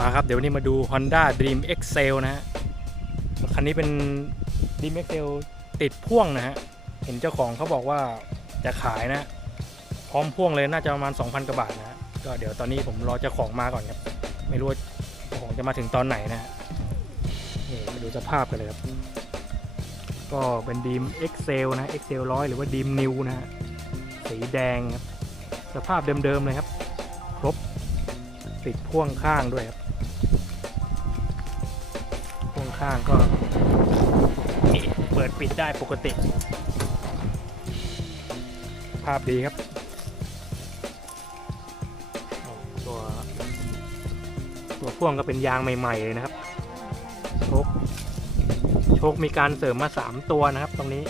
มาครับ เดี๋ยววันนี้มาดู Honda Dream Excel นะฮะ คันนี้เป็น Dream Excel ติดพ่วงนะฮะ เห็นเจ้าของเขาบอกว่าจะขายนะ พร้อมพ่วงเลยน่าจะประมาณ 2,000 กว่าบาทนะฮะก็เดี๋ยวตอนนี้ผมรอเจ้าของมาก่อนครับ ไม่รู้ว่าเจ้าของจะมาถึงตอนไหนนะฮะนี่มาดูสภาพกันเลยครับ ก็เป็น Dream Excel นะ Excel ร้อยหรือว่า Dream New นะฮะ สีแดงครับ สภาพเดิมๆเลยครับ ครบ ติดพ่วงข้างด้วยครับ พ่วงข้างก็เปิดปิดได้ปกติ ภาพดีครับตัวตัวพ่วงก็เป็นยางใหม่ๆเลยนะครับ โชคโชคมีการเสริมมา 3 ตัวนะครับตรงนี้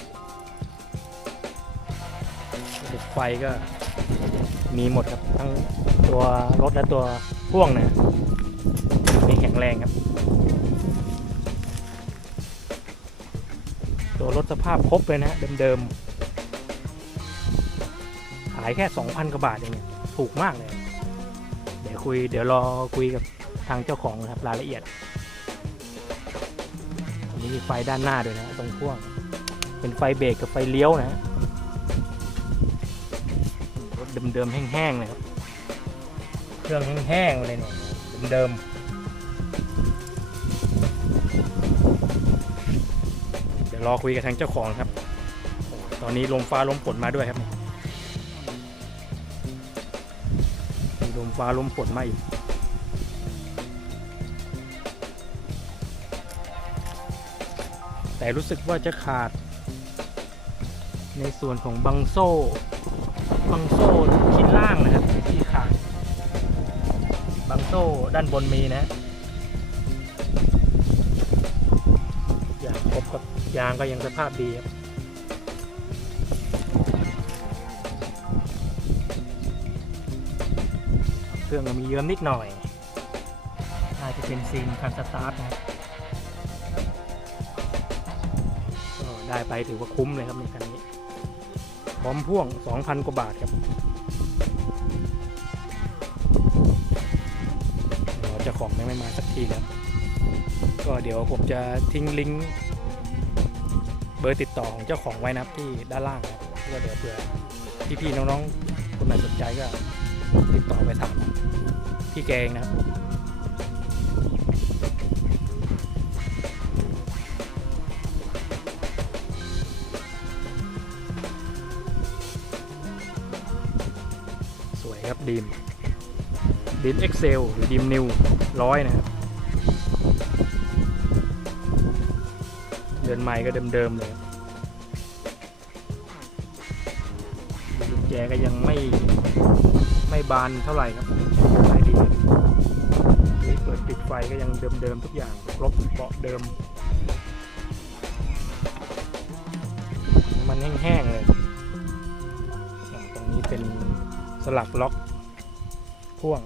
ไฟก็ มีหมดครับทั้งตัวรถและตัวพ่วงนะมีแข็งแรงครับ ตัวรถสภาพครบเลยนะเดิมๆขายแค่ 2,000กว่าบาทเองเนี่ยถูกมากเลย เดี๋ยวคุยเดี๋ยวรอคุยกับทางเจ้าของนะครับรายละเอียดอันนี้มีไฟด้านหน้าด้วยนะตรงพ่วง เป็นไฟเบรกกับไฟเลี้ยวนะ เดิมๆแห้งๆเลยครับ เครื่องแห้งๆเลยเนี่ยเดิมๆเดี๋ยวรอคุยกับทางเจ้าของครับ ตอนนี้ลมฟ้าลมฝนมาด้วยครับมีลมฟ้าลมฝนมาอีกแต่รู้สึกว่าจะขาด ในส่วนของบังโซ่ บังโซ่ชิ้นล่างนะครับที่ขาดบางโซ่ด้านบนมีนะยางครบครับยางก็ยังสภาพดีครับเครื่องก็มีเยิ้มนิดหน่อยน่าจะเป็นซีนคันสตาร์ทนะก็ได้ไปถือว่าคุ้มเลยครับในคันนี้ พร้อมพ่วง 2,000 กว่าบาทครับเดี๋ยวเจ้าของยังไม่มาสักทีครับ ก็เดี๋ยวผมจะทิ้งลิงก์เบอร์ติดต่อของเจ้าของไว้นะครับที่ด้านล่างครับเพื่อเดี๋ยวเผื่อพี่ๆน้องๆคนไหนสนใจก็ติดต่อไปถามพี่แกงนะครับ ครับดีมดิน Excel หรือดิมนิวร้อยนะครับ เดือนใหม่ก็เดิมๆเลยครับกุญแจก็ยังไม่ไม่บานเท่าไหร่ครับขายดีนี่เปิดปิดไฟก็ยังเดิมๆทุกอย่างครบเบาะเดิม มันแห้งๆเลย ตรงนี้เป็น สลักล็อกพ่วง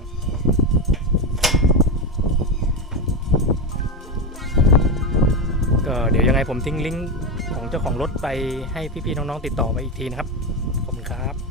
ก็เดี๋ยวยังไงผมทิ้งลิงก์ของเจ้าของรถไปให้พี่ๆน้องๆติดต่อไปอีกทีนะครับ ขอบคุณครับ